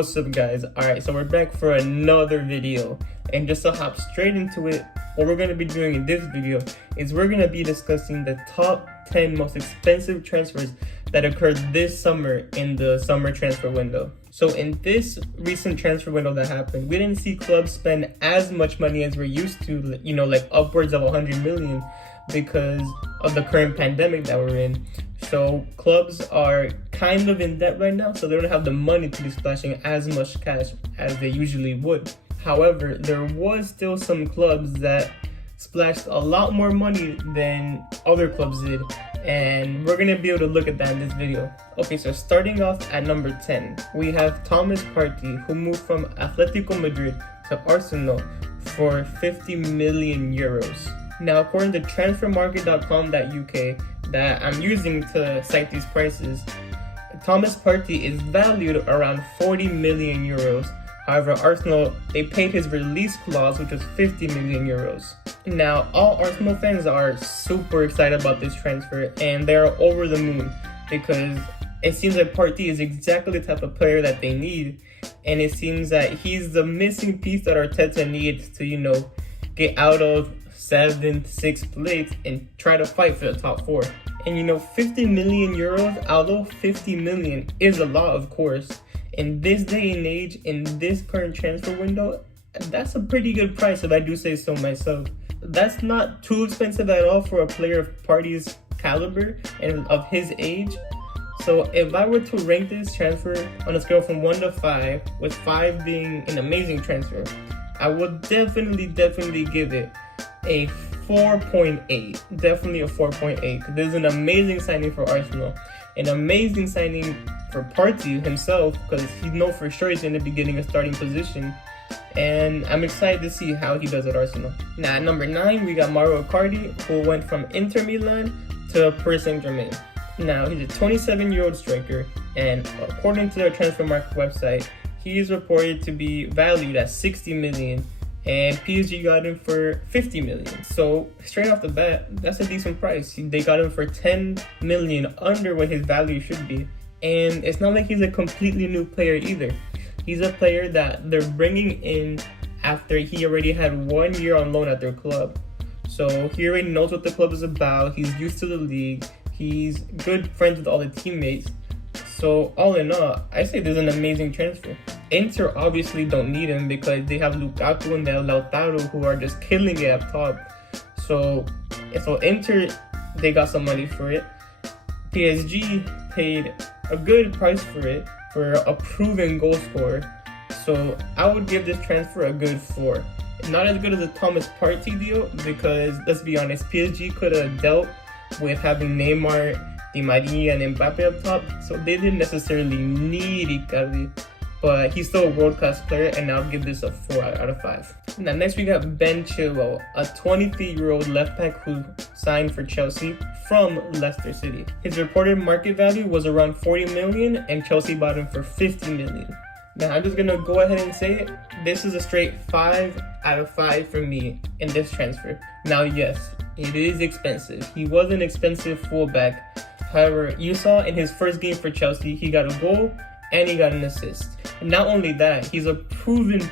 What's up, guys? Alright, so we're back for another video, and just to hop straight into it, what we're going to be doing in this video is we're going to be discussing the top 10 most expensive transfers that occurred this summer in the summer transfer window. So in this recent transfer window that happened, we didn't see clubs spend as much money as we're used to, you know, like upwards of 100 million because of the current pandemic that we're in. So clubs are kind of in debt right now, so they don't have the money to be splashing as much cash as they usually would. However, there was still some clubs that splashed a lot more money than other clubs did, and we're gonna be able to look at that in this video. Okay, so starting off at number 10, we have Thomas Partey, who moved from Atletico Madrid to Arsenal for 50 million euros. Now, according to transfermarket.com.uk, that I'm using to cite these prices, Thomas Partey is valued around 40 million euros. However, Arsenal, they paid his release clause, which was 50 million euros. Now, all Arsenal fans are super excited about this transfer, and they're over the moon because it seems like Partey is exactly the type of player that they need, and it seems that he's the missing piece that Arteta needs to, you know, get out of 7th, 6th place and try to fight for the top 4. And you know, 50 million euros, although 50 million is a lot, of course, in this day and age, in this current transfer window, that's a pretty good price if I do say so myself. That's not too expensive at all for a player of Partey's caliber and of his age. So if I were to rank this transfer on a scale from 1 to 5, with 5 being an amazing transfer, I would definitely give it a 4.8. Definitely a 4.8. This is an amazing signing for Arsenal. An amazing signing for Partey himself, because he knows for sure he's going to be getting a starting position. And I'm excited to see how he does at Arsenal. Now at number 9, we got Mauro Icardi, who went from Inter Milan to Paris Saint-Germain. Now he's a 27-year-old striker, and according to their transfer market website, he is reported to be valued at 60 million. And PSG got him for 50 million. So straight off the bat, that's a decent price. They got him for 10 million under what his value should be. And it's not like he's a completely new player either. He's a player that they're bringing in after he already had 1 year on loan at their club. So he already knows what the club is about. He's used to the league. He's good friends with all the teammates. So all in all, I say this is an amazing transfer. Inter obviously don't need him because they have Lukaku and they have Lautaro, who are just killing it up top. So Inter, they got some money for it. PSG paid a good price for it, for a proven goal scorer. So I would give this transfer a good 4. Not as good as the Thomas Partey deal because, let's be honest, PSG could have dealt with having Neymar, Di Maria, and Mbappe up top, so they didn't necessarily need Icardi, but he's still a world-class player, and I'll give this a 4 out of 5. Now next we got Ben Chilwell, a 23-year-old left-back who signed for Chelsea from Leicester City. His reported market value was around 40 million, and Chelsea bought him for 50 million. Now I'm just gonna go ahead and say it, this is a straight 5 out of 5 for me in this transfer. Now yes, it is expensive. He was an expensive fullback. However, you saw in his first game for Chelsea, he got a goal and he got an assist. And not only that, he's a proven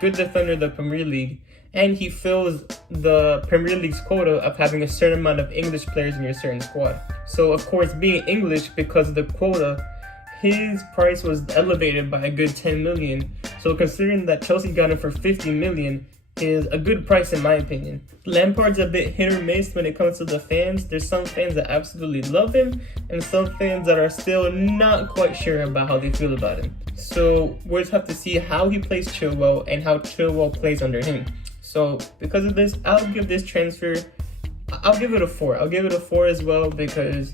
good defender of the Premier League, and he fills the Premier League's quota of having a certain amount of English players in your certain squad. So of course, being English, because of the quota, his price was elevated by a good 10 million. So considering that Chelsea got him for 50 million, is a good price in my opinion. Lampard's a bit hit or miss when it comes to the fans. There's some fans that absolutely love him, and some fans that are still not quite sure about how they feel about him. So we'll just have to see how he plays Chilwell and how Chilwell plays under him. So because of this, I'll give this transfer, I'll give it a 4. I'll give it a 4 as well because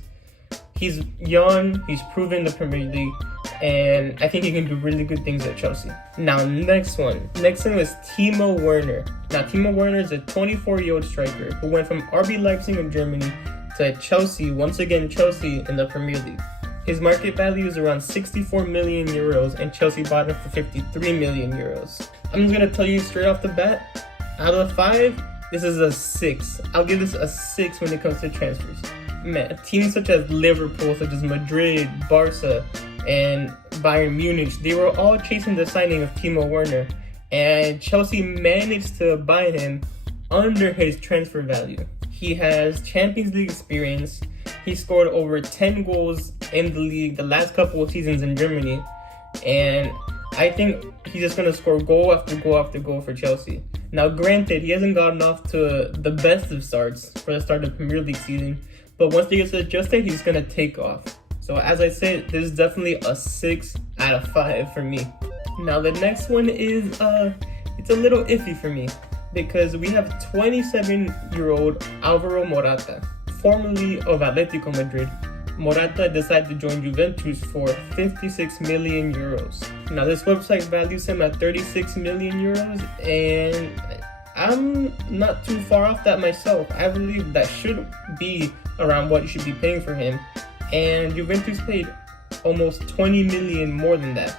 he's young, he's proven the Premier League, and I think he can do really good things at Chelsea. Now, next one is Timo Werner. Now, Timo Werner is a 24-year-old striker who went from RB Leipzig in Germany to Chelsea, once again Chelsea in the Premier League. His market value is around 64 million euros, and Chelsea bought him for 53 million euros. I'm just gonna tell you straight off the bat, out of 5, this is a 6. I'll give this a 6 when it comes to transfers. Man, teams such as Liverpool, such as Madrid, Barca, and Bayern Munich, they were all chasing the signing of Timo Werner, and Chelsea managed to buy him under his transfer value. He has Champions League experience. He scored over 10 goals in the league the last couple of seasons in Germany, and I think he's just going to score goal after goal after goal for Chelsea. Now, granted, he hasn't gotten off to the best of starts for the start of the Premier League season, but once he gets adjusted, he's going to take off. So as I said, this is definitely a 6 out of 5 for me. Now, the next one is, it's a little iffy for me because we have 27-year-old Alvaro Morata, formerly of Atletico Madrid. Morata decided to join Juventus for 56 million euros. Now, this website values him at 36 million euros, and I'm not too far off that myself. I believe that should be around what you should be paying for him, and Juventus paid almost 20 million more than that.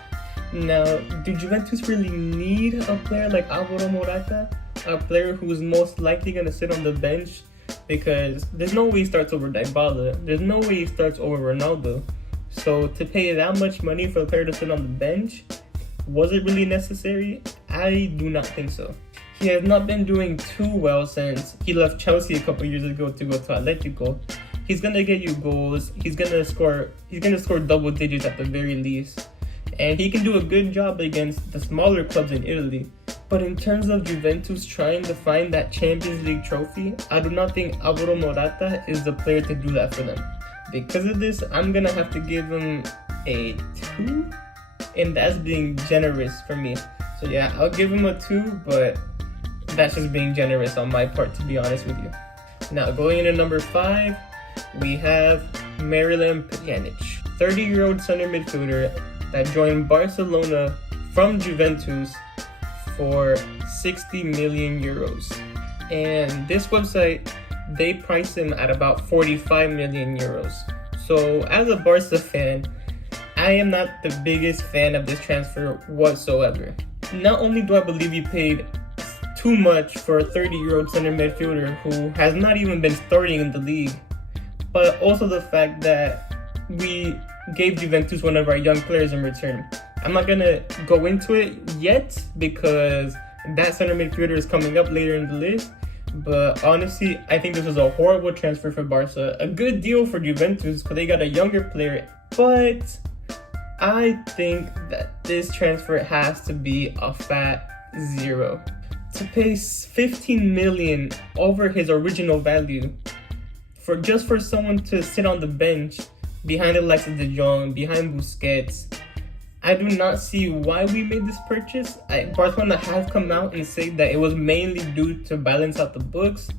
Now, do Juventus really need a player like Alvaro Morata? A player who is most likely going to sit on the bench? Because there's no way he starts over Dybala. There's no way he starts over Ronaldo. So to pay that much money for a player to sit on the bench, was it really necessary? I do not think so. He has not been doing too well since he left Chelsea a couple years ago to go to Atletico. He's gonna get you goals. He's gonna score double digits at the very least. And he can do a good job against the smaller clubs in Italy. But in terms of Juventus trying to find that Champions League trophy, I do not think Alvaro Morata is the player to do that for them. Because of this, I'm going to have to give him a 2, and that's being generous for me. So yeah, I'll give him a 2, but that's just being generous on my part, to be honest with you. Now, going into number 5, we have Miralem Pjanic, 30-year-old center midfielder that joined Barcelona from Juventus for 60 million euros. And this website, they price him at about 45 million euros. So as a Barca fan, I am not the biggest fan of this transfer whatsoever. Not only do I believe you paid too much for a 30-year-old center midfielder who has not even been starting in the league, but also the fact that we gave Juventus one of our young players in return. I'm not going to go into it yet because that center midfielder is coming up later in the list. But honestly, I think this was a horrible transfer for Barca. A good deal for Juventus because they got a younger player. But I think that this transfer has to be a fat 0. To pay 15 million over his original value for someone to sit on the bench behind the likes of De Jong, behind Busquets, I do not see why we made this purchase. Barcelona have come out and said that it was mainly due to balance out the books,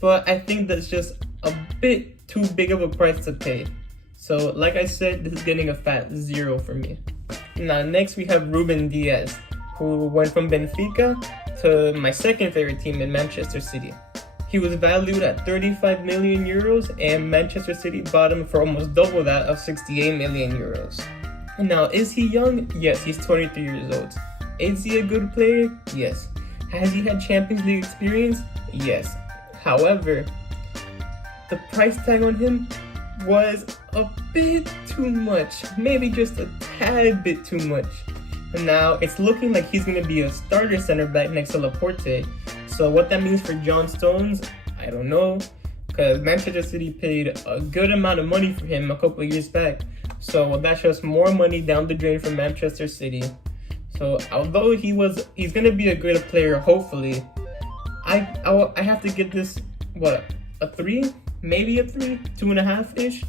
but I think that's just a bit too big of a price to pay. So like I said, this is getting a fat 0 for me. Now next we have Bruno Dias, who went from Benfica to my second favorite team in Manchester City. He was valued at 35 million euros and Manchester City bought him for almost double that of 68 million euros. Now, is he young? Yes, he's 23 years old. Is he a good player? Yes. Has he had Champions League experience? Yes. However, the price tag on him was a bit too much. Maybe just a tad bit too much. And now, it's looking like he's going to be a starter center back next to Laporte. So what that means for John Stones, I don't know. Because Manchester City paid a good amount of money for him a couple of years back. So that's just more money down the drain for Manchester City. So although he's gonna be a good player, hopefully, I have to give this a 3, maybe a 3, 2.5-ish,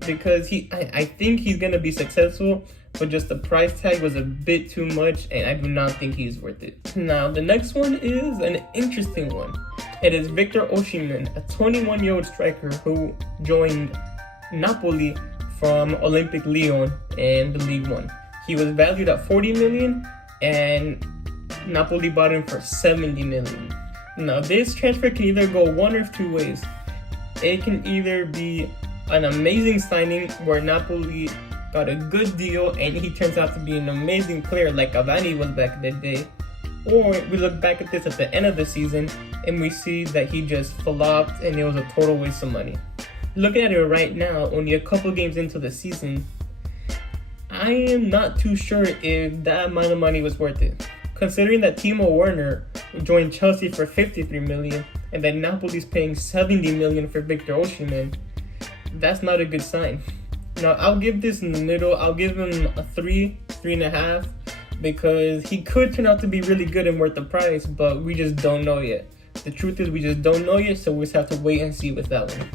because I think he's gonna be successful, but just the price tag was a bit too much, and I do not think he's worth it. Now the next one is an interesting one. It is Victor Osimhen, a 21-year-old striker who joined Napoli from Olympic Lyon in the League One. He was valued at 40 million and Napoli bought him for 70 million. Now this transfer can either go one of 2 ways. It can either be an amazing signing where Napoli got a good deal and he turns out to be an amazing player like Cavani was back in the day, or we look back at this at the end of the season and we see that he just flopped and it was a total waste of money. Looking at it right now, only a couple games into the season, I am not too sure if that amount of money was worth it. Considering that Timo Werner joined Chelsea for 53 million and that Napoli's paying 70 million for Victor Osimhen, that's not a good sign. Now, I'll give this in the middle. I'll give him a 3.5, because he could turn out to be really good and worth the price, but we just don't know yet. The truth is we just don't know yet, so we just have to wait and see with that one.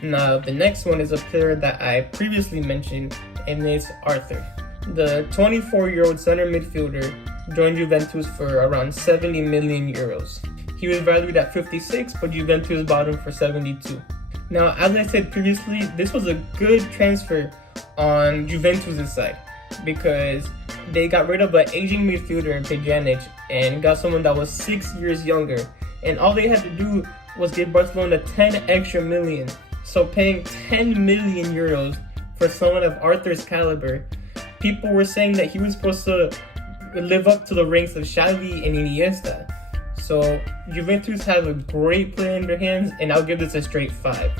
Now, the next one is a player that I previously mentioned, and it's Arthur. The 24-year-old center midfielder joined Juventus for around 70 million euros. He was valued at 56, but Juventus bought him for 72. Now, as I said previously, this was a good transfer on Juventus' side, because they got rid of an aging midfielder in Pjanic and got someone that was 6 years younger. And all they had to do was give Barcelona 10 extra million. So paying 10 million euros for someone of Arthur's caliber, people were saying that he was supposed to live up to the ranks of Xavi and Iniesta. So Juventus have a great player in their hands, and I'll give this a straight 5.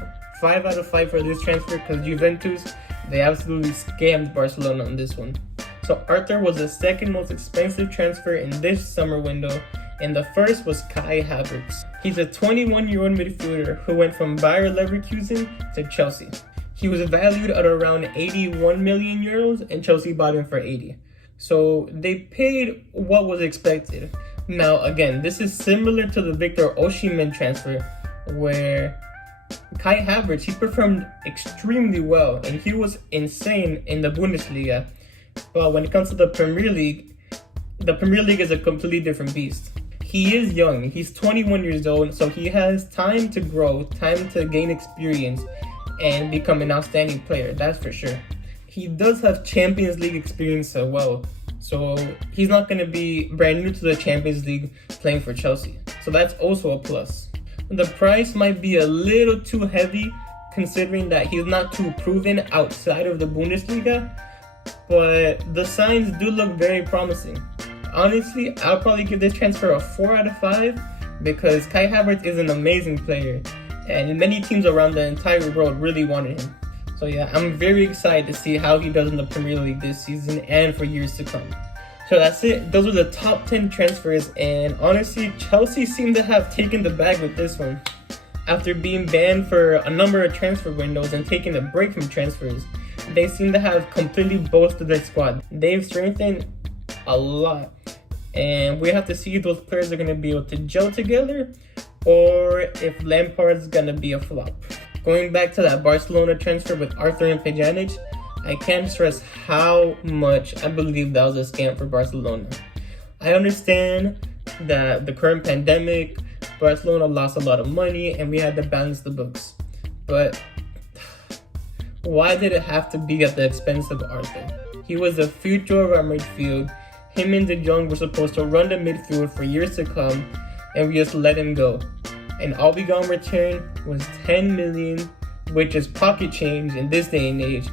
5 out of 5 for this transfer, because Juventus, they absolutely scammed Barcelona on this one. So Arthur was the second most expensive transfer in this summer window, and the first was Kai Havertz. He's a 21-year-old midfielder who went from Bayer Leverkusen to Chelsea. He was valued at around 81 million euros, and Chelsea bought him for 80. So they paid what was expected. Now, again, this is similar to the Victor Osimhen transfer, where Kai Havertz, he performed extremely well, and he was insane in the Bundesliga. But when it comes to the Premier League is a completely different beast. He is young. He's 21 years old, so he has time to grow, time to gain experience, and become an outstanding player, that's for sure. He does have Champions League experience as well, so he's not going to be brand new to the Champions League playing for Chelsea. So that's also a plus. The price might be a little too heavy, considering that he's not too proven outside of the Bundesliga, but the signs do look very promising. Honestly, I'll probably give this transfer a 4 out of 5, because Kai Havertz is an amazing player, and many teams around the entire world really wanted him. So yeah, I'm very excited to see how he does in the Premier League this season and for years to come. So that's it. Those were the top 10 transfers, and honestly, Chelsea seemed to have taken the bag with this one. After being banned for a number of transfer windows and taking a break from transfers, they seem to have completely bolstered their squad. They've strengthened a lot, and we have to see if those players are going to be able to gel together, or if Lampard's going to be a flop. Going back to that Barcelona transfer with Arthur and Pjanic, I can't stress how much I believe that was a scam for Barcelona. I understand that the current pandemic, Barcelona lost a lot of money and we had to balance the books. But why did it have to be at the expense of Arthur? He was the future of our midfield. Him and De Jong were supposed to run the midfield for years to come, and we just let him go. And all we got in return was 10 million, which is pocket change in this day and age,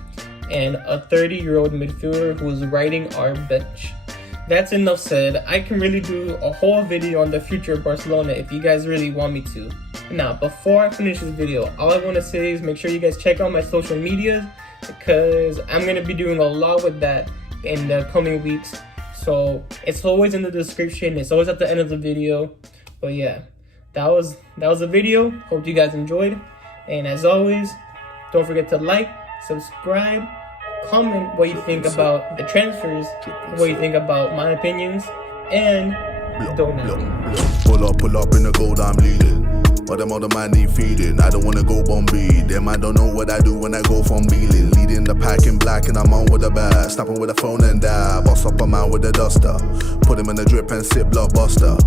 and a 30-year-old midfielder who was riding our bench. That's enough said. I can really do a whole video on the future of Barcelona if you guys really want me to. Now, before I finish this video, all I want to say is make sure you guys check out my social medias, because I'm going to be doing a lot with that in the coming weeks. So it's always in the description. It's always at the end of the video. But yeah, that was the video. Hope you guys enjoyed. And as always, don't forget to like, subscribe, comment what you think about the transfers, what you think about my opinions, and donate. Pull up in the gold I'm leading. But them other man need feeding. I don't wanna go Bombay. Them I don't know what I do when I go from Beeling. Leading the pack in black and I'm on with a bat. Snapping with a phone and dab. Boss up a man with a duster. Put him in the drip and sip blockbuster.